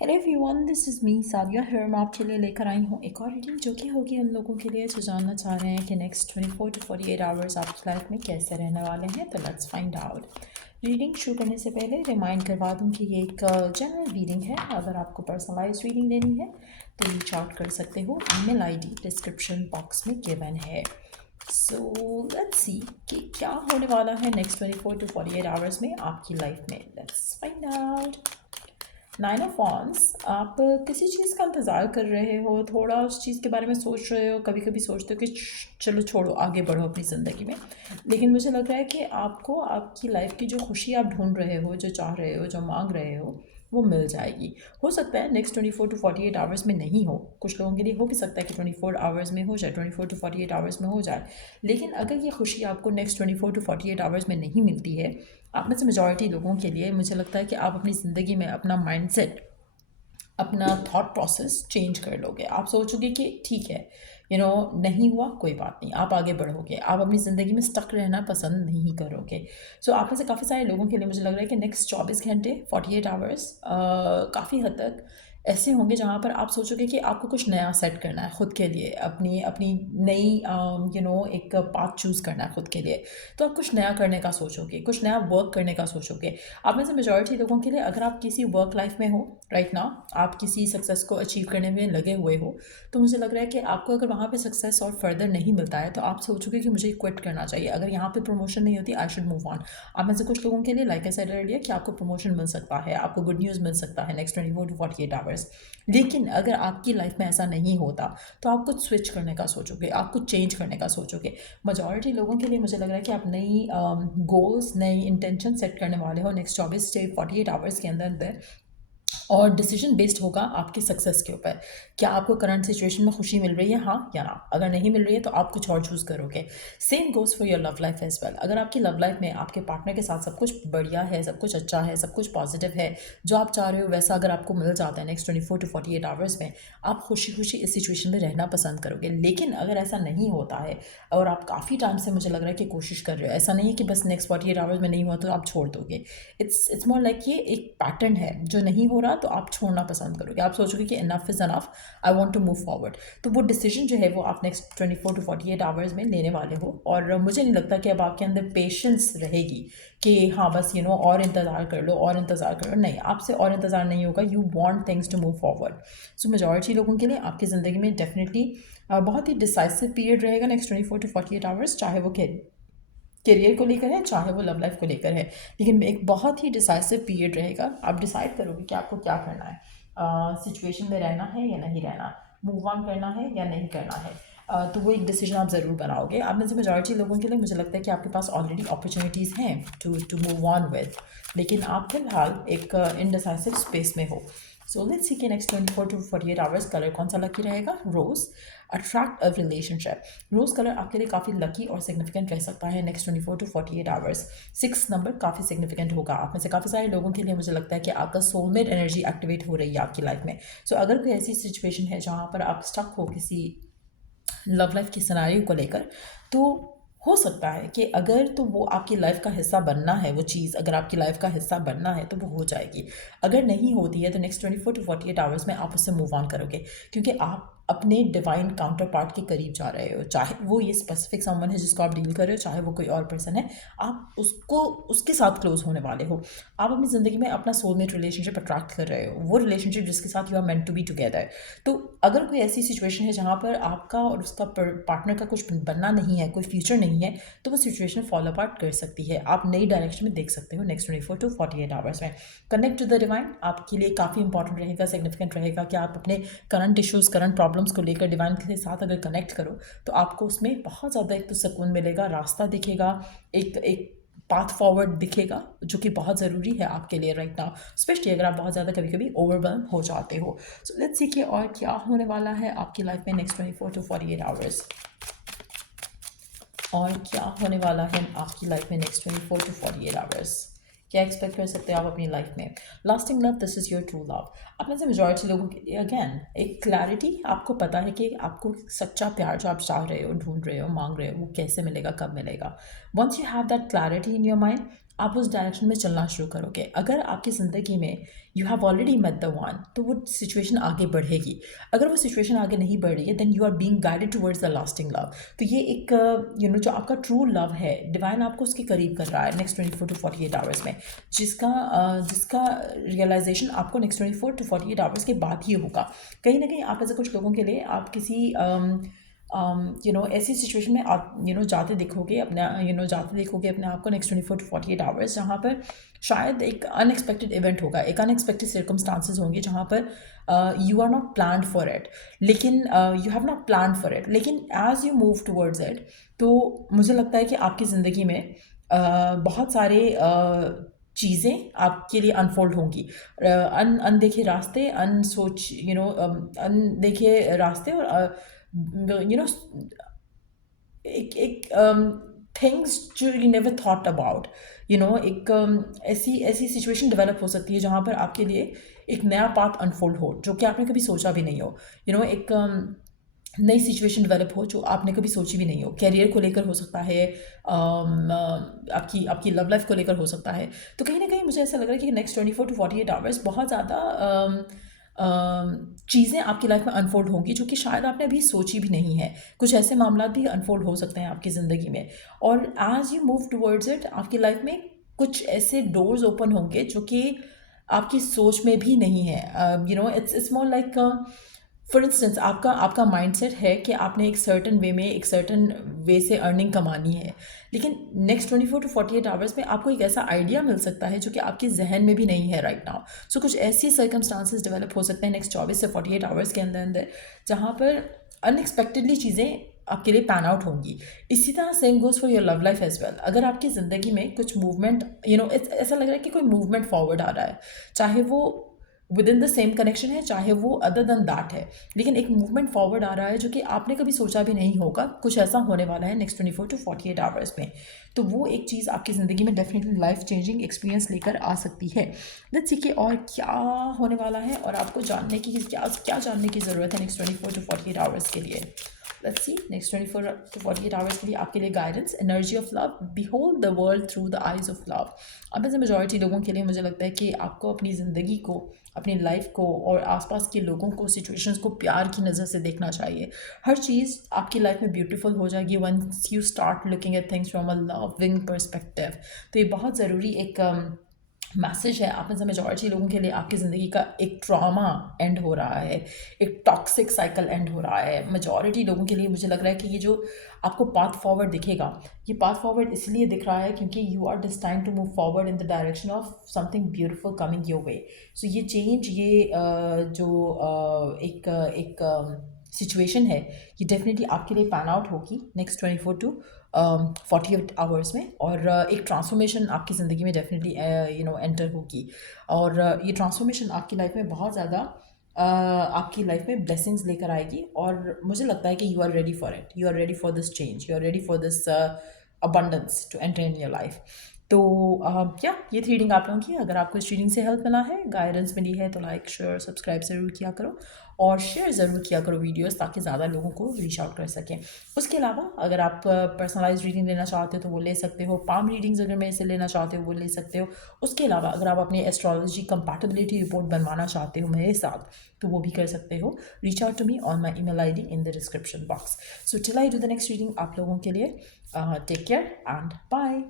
Hello everyone, this is me Sadia here. मैं आपके लिए लेकर आई हूँ एक और रीडिंग जो कि होगी हम लोगों के लिए जो जानना चाह रहे हैं कि नेक्स्ट 24 to 48 आवर्स आपकी लाइफ में कैसे रहने वाले हैं। तो लेट्स फाइंड आउट। रीडिंग शुरू करने से पहले रिमाइंड करवा दूँ कि ये एक जनरल रीडिंग है। अगर आपको पर्सनलाइज रीडिंग लेनी है तो रीच आउट कर सकते हो। ईमेल आईडी डिस्क्रिप्शन बॉक्स में गिवन है। सो लेट्स सी कि क्या होने वाला है नेक्स्ट 24 to 48 आवर्स में आपकी लाइफ में। Let's find out. 9 of wands, आप किसी चीज़ का इंतज़ार कर रहे हो, थोड़ा उस चीज़ के बारे में सोच रहे हो। कभी कभी सोचते हो कि चलो छोड़ो, आगे बढ़ो अपनी ज़िंदगी में। लेकिन मुझे लग रहा है कि आपको आपकी लाइफ की जो खुशी आप ढूंढ रहे हो, जो चाह रहे हो, जो मांग रहे हो, वो मिल जाएगी। हो सकता है नेक्स्ट 24 to 48 आवर्स में नहीं हो। कुछ लोगों के लिए हो भी सकता है कि 24 आवर्स में हो जाए, 24 to 48 आवर्स में हो जाए। लेकिन अगर ये खुशी आपको नेक्स्ट 24 to 48 आवर्स में नहीं मिलती है, आप में से मेजॉरिटी लोगों के लिए मुझे लगता है कि आप अपनी ज़िंदगी में अपना माइंडसेट, अपना थॉट प्रोसेस चेंज कर लोगे। आप सोचोगे कि ठीक है, नहीं हुआ कोई बात नहीं, आप आगे बढ़ोगे। आप अपनी ज़िंदगी में स्टक रहना पसंद नहीं करोगे। सो आप में से काफ़ी सारे लोगों के लिए मुझे लग रहा है कि नेक्स्ट 24 घंटे, 48 आवर्स काफ़ी हद तक ऐसे होंगे जहाँ पर आप सोचोगे कि आपको कुछ नया सेट करना है खुद के लिए, अपनी अपनी नई एक पाथ चूज़ करना है खुद के लिए। तो आप कुछ नया करने का सोचोगे, कुछ नया वर्क करने का सोचोगे। आप में से मेजॉरिटी लोगों के लिए, अगर आप किसी वर्क लाइफ में हो राइट नाउ, आप किसी सक्सेस को अचीव करने में लगे हुए हो, तो मुझे लग रहा है कि आपको अगर वहाँ पे सक्सेस और फर्दर नहीं मिलता है तो आप सोचोगे कि मुझे क्विट करना चाहिए। अगर यहाँ पे प्रमोशन नहीं होती, आई शुड मूव ऑन। आप में से कुछ लोगों के लिए, लाइक आई सेड अर्लियर, कि आपको प्रमोशन मिल सकता है, आपको गुड न्यूज़ मिल सकता है नेक्स्ट 24 to 48 आवर्स। लेकिन अगर आपकी लाइफ में ऐसा नहीं होता तो आप कुछ स्विच करने का सोचोगे, आप कुछ चेंज करने का सोचोगे। मेजॉरिटी लोगों के लिए मुझे लग रहा है कि आप नई गोल्स, नई इंटेंशन सेट करने वाले हो नेक्स्ट 24 से 48 आवर्स के अंदर अंदर। और डिसीजन बेस्ड होगा आपकी सक्सेस के ऊपर। क्या आपको करंट सिचुएशन में खुशी मिल रही है, हाँ या ना? अगर नहीं मिल रही है तो आप कुछ और चूज़ करोगे। Same goes for your love life as well. अगर आपकी लव लाइफ में आपके पार्टनर के साथ सब कुछ बढ़िया है, सब कुछ अच्छा है, सब कुछ पॉजिटिव है, जो आप चाह रहे हो वैसा अगर आपको मिल जाता है नेक्स्ट 24 to 48 आवर्स में, आप खुशी खुशी इस सिचुएशन में रहना पसंद करोगे। लेकिन अगर ऐसा नहीं होता है और आप काफ़ी टाइम से, मुझे लग रहा है कि कोशिश कर रहे हो, ऐसा नहीं है कि बस नेक्स्ट 48 आवर्स में नहीं हुआ तो आप छोड़ दोगे। इट्स मोर लाइक ये एक पैटर्न है जो नहीं हो रहा तो आप छोड़ना पसंद करोगे। आप सोचोगे कि enough is enough, I want to move forward. तो वो डिसीजन जो है वो आप नेक्स्ट 24 to 48 आवर्स में लेने वाले हो। और मुझे नहीं लगता कि अब आपके अंदर पेशेंस रहेगी कि हाँ बस और इंतज़ार कर लो, और इंतज़ार कर लो। नहीं, आपसे और इंतज़ार नहीं होगा। You want things to move forward. So majority लोगों के लिए आपकी ज़िंदगी में डेफिनेटली बहुत ही डिसाइसिव पीरियड रहेगा नेक्स्ट 24 to 48 आवर्स, चाहे वो करियर को लेकर है, चाहे वो लव लाइफ को लेकर है। लेकिन एक बहुत ही डिसाइसिव पीरियड रहेगा। आप डिसाइड करोगे कि आपको क्या करना है, सिचुएशन में रहना है या नहीं रहना, मूव ऑन करना है या नहीं करना है। तो वो एक डिसीजन आप ज़रूर बनाओगे। आप में से मेजॉरिटी लोगों के लिए मुझे लगता है कि आपके पास ऑलरेडी अपॉर्चुनिटीज़ हैं टू मूव ऑन विद, लेकिन आप फिलहाल एक इनडिसाइसिव स्पेस में हो। सो लेट्स सी कि नेक्स्ट 24 to 48 आवर्स कलर कौन सा लकी रहेगा। Rose, attract a relationship. Rose colour आपके लिए काफ़ी लकी और सिग्निफिकेंट रह सकता है नेक्स्ट 24 to 48 आवर्स। 6 नंबर काफ़ी सिग्निफिकेंट होगा। आप में से काफ़ी सारे लोगों के लिए मुझे लगता है कि आपका सोलमेट एनर्जी एक्टिवेट हो रही है आपकी लाइफ में। सो अगर कोई ऐसी सिचुएशन है जहाँ पर आप स्टक हो किसी लव लाइफ की सिनारियो को लेकर, तो हो सकता है कि अगर तो वो आपकी लाइफ का हिस्सा बनना है, वो चीज़ अगर आपकी लाइफ का हिस्सा बनना है तो वो हो जाएगी। अगर नहीं होती है तो नेक्स्ट 24 to 48 आवर्स में आप उससे मूव ऑन करोगे, क्योंकि आप अपने डिवाइन काउंटर पार्ट के करीब जा रहे हो। चाहे वो ये स्पेसिफिक समवन है जिसको आप डील कर रहे हो, चाहे वो कोई और पर्सन है, आप उसको उसके साथ क्लोज होने वाले हो। आप अपनी ज़िंदगी में अपना सोलमेट रिलेशनशिप अट्रैक्ट कर रहे हो, वो रिलेशनशिप जिसके साथ you are meant to be together. तो अगर कोई ऐसी सिचुएशन है जहाँ पर आपका और उसका पार्टनर का कुछ बनना नहीं है, कोई फ्यूचर नहीं है, तो वो सिचुएशन फॉल अपार्ट कर सकती है। आप नई डायरेक्शन में देख सकते हो नेक्स्ट 24 to 48 आवर्स में। कनेक्ट टू द डिवाइन आपके लिए काफ़ी इंपॉर्टेंट रहेगा, सिग्निफिकेंट रहेगा कि आप अपने करंट इश्यूज़, करंट प्रॉब्लम्स को लेकर डिवाइन के साथ अगर कनेक्ट करो तो आपको उसमें बहुत ज़्यादा एक तो सुकून मिलेगा, रास्ता दिखेगा, एक पाथ फॉरवर्ड दिखेगा, जो कि बहुत ज़रूरी है आपके लिए राइट नाउ, स्पेशली अगर आप बहुत ज़्यादा कभी कभी ओवरवेल्म हो जाते हो। सो लेट्स सी कि और क्या होने वाला है आपकी लाइफ में नेक्स्ट 24 to 48 आवर्स। और क्या होने वाला है आपकी लाइफ में नेक्स्ट 24 to 48 आवर्स। क्या एक्सपेक्ट कर सकते हो आप अपनी लाइफ में। Lasting love, this is your true love. आप में से मेजॉरिटी लोगों के लिए अगेन एक क्लैरिटी, आपको पता है कि आपको सच्चा प्यार जो आप चाह रहे हो, ढूंढ रहे हो, मांग रहे हो, वो कैसे मिलेगा, कब मिलेगा। Once you have that clarity in your mind, आप उस डायरेक्शन में चलना शुरू करोगे। अगर आपकी ज़िंदगी में you have already met the one, तो वो सिचुएशन आगे बढ़ेगी। अगर वो सिचुएशन आगे नहीं बढ़ रही है, then you are being guided towards the lasting love. तो ये एक जो आपका ट्रू लव है, डिवाइन आपको उसके करीब कर रहा है नेक्स्ट 24 टू 48 आवर्स में, जिसका रियलाइजेशन आपको नेक्स्ट 24 टू 48 आवर्स के बाद ही होगा। कहीं ना कहीं आप ऐसे कुछ लोगों के लिए आप किसी ऐसी सिचुएशन में आप जाते देखोगे अपने आप को नेक्स्ट 24 टू 48 आवर्स, जहाँ पर शायद एक अनएक्सपेक्टेड इवेंट होगा, एक अनएक्सपेक्टेड सर्कमस्टांसेस होंगे जहाँ पर you are not planned for it, लेकिन you have not planned for it, लेकिन as you move towards it, तो मुझे लगता है कि आपकी ज़िंदगी में बहुत सारे चीज़ें आपके लिए अनफोल्ड होंगी। अनदेखे रास्ते, अनदेखे रास्ते, और एक थिंग्स जो यू नेवर थॉट अबाउट, एक ऐसी सिचुएशन डेवलप हो सकती है जहाँ पर आपके लिए एक नया पाथ अनफोल्ड हो जो कि आपने कभी सोचा भी नहीं हो। एक नई सिचुएशन डेवलप हो जो आपने कभी सोची भी नहीं हो। कैरियर को लेकर हो सकता है, आपकी लव लाइफ को लेकर हो सकता है। तो कहीं ना कहीं मुझे ऐसा लग रहा है कि नेक्स्ट 24 टू 48 आवर्स बहुत ज़्यादा चीज़ें आपकी लाइफ में अनफोल्ड होंगी जो कि शायद आपने अभी सोची भी नहीं है। कुछ ऐसे मामला भी अनफोल्ड हो सकते हैं आपकी ज़िंदगी में, और as you move towards it, आपकी लाइफ में कुछ ऐसे डोर्स ओपन होंगे जो कि आपकी सोच में भी नहीं है। It's more like, for instance, आपका माइंडसेट है कि आपने एक सर्टन वे से अर्निंग कमानी है, लेकिन नेक्स्ट 24 टू 48 आवर्स में आपको एक ऐसा आइडिया मिल सकता है जो कि आपके जहन में भी नहीं है राइट नाउ। सो कुछ ऐसी सर्कमस्टांसेस डेवलप हो सकते हैं नेक्स्ट 24 से 48 आवर्स के अंदर जहाँ पर अनएक्सपेक्टेडली चीज़ें आपके लिए पैन आउट होंगी। इसी तरह same goes for your love life as well. अगर आपकी ज़िंदगी में कुछ मूवमेंट, ऐसा लग रहा है कि कोई मूवमेंट फॉरवर्ड आ रहा है, चाहे वो with in the same connection है, चाहे वो अदर देन दैट है, लेकिन एक मूवमेंट फॉरवर्ड आ रहा है जो कि आपने कभी सोचा भी नहीं होगा। कुछ ऐसा होने वाला है नेक्स्ट 24 टू 48 आवर्स में। तो वो एक चीज़ आपकी ज़िंदगी में डेफिनेटली लाइफ चेंजिंग एक्सपीरियंस लेकर आ सकती है। लेट्स सी कि और क्या होने वाला है, और आपको जानने की क्या जानने की ज़रूरत है नेक्स्ट 24 टू 48 आवर्स के लिए। Let's see next 24 to 48 hours के लिए आपके लिए guidance, energy of love, behold the world through the eyes of love. अब ऐसे मेजॉरिटी लोगों के लिए मुझे लगता है कि आपको अपनी ज़िंदगी को, अपनी लाइफ को और आसपास के लोगों को, सिचुएशंस को प्यार की नज़र से देखना चाहिए। हर चीज़ आपकी लाइफ में ब्यूटीफुल हो जाएगी once you start looking at things from a loving perspective. तो ये बहुत ज़रूरी एक मैसेज है आप में से मेजॉरिटी लोगों के लिए। आपकी ज़िंदगी का एक ट्रॉमा एंड हो रहा है, एक टॉक्सिक साइकिल एंड हो रहा है मेजॉरिटी लोगों के लिए। मुझे लग रहा है कि ये जो आपको पाथ फॉरवर्ड दिखेगा, ये पाथ फॉरवर्ड इसलिए दिख रहा है क्योंकि you are destined to move forward in the direction of something beautiful coming your way. So ये चेंज, ये एक सिचुएशन है, ये डेफिनेटली आपके लिए पैन आउट होगी नेक्स्ट 24 टू 48 आवर्स में, और एक ट्रांसफॉर्मेशन आपकी ज़िंदगी में डेफिनेटली एंटर होगी। और ये ट्रांसफॉर्मेशन आपकी लाइफ में बहुत ज़्यादा आपकी लाइफ में ब्लेसिंग्स लेकर आएगी, और मुझे लगता है कि you are ready for it, you are ready for this change, you are ready for this abundance to enter in your life। तो या ये थी रीडिंग आप लोगों की। अगर आपको इस रीडिंग से हेल्प मिला है, गाइडेंस मिली है, तो लाइक शेयर सब्सक्राइब ज़रूर किया करो, और शेयर ज़रूर किया करो वीडियोस, ताकि ज़्यादा लोगों को रीच आउट कर सकें। उसके अलावा अगर आप पर्सनलाइज रीडिंग लेना चाहते हो तो वो ले सकते हो। पाम रीडिंग्स अगर मेरे से लेना चाहते हो वो ले सकते हो। उसके अलावा अगर आप अपनी एस्ट्रोलॉजी कंपैटिबिलिटी रिपोर्ट बनवाना चाहते हो मेरे साथ, तो वो भी कर सकते हो। Reach out to me on my email ID in the description box। So till I do the next reading, आप लोगों के लिए टेक केयर एंड बाय।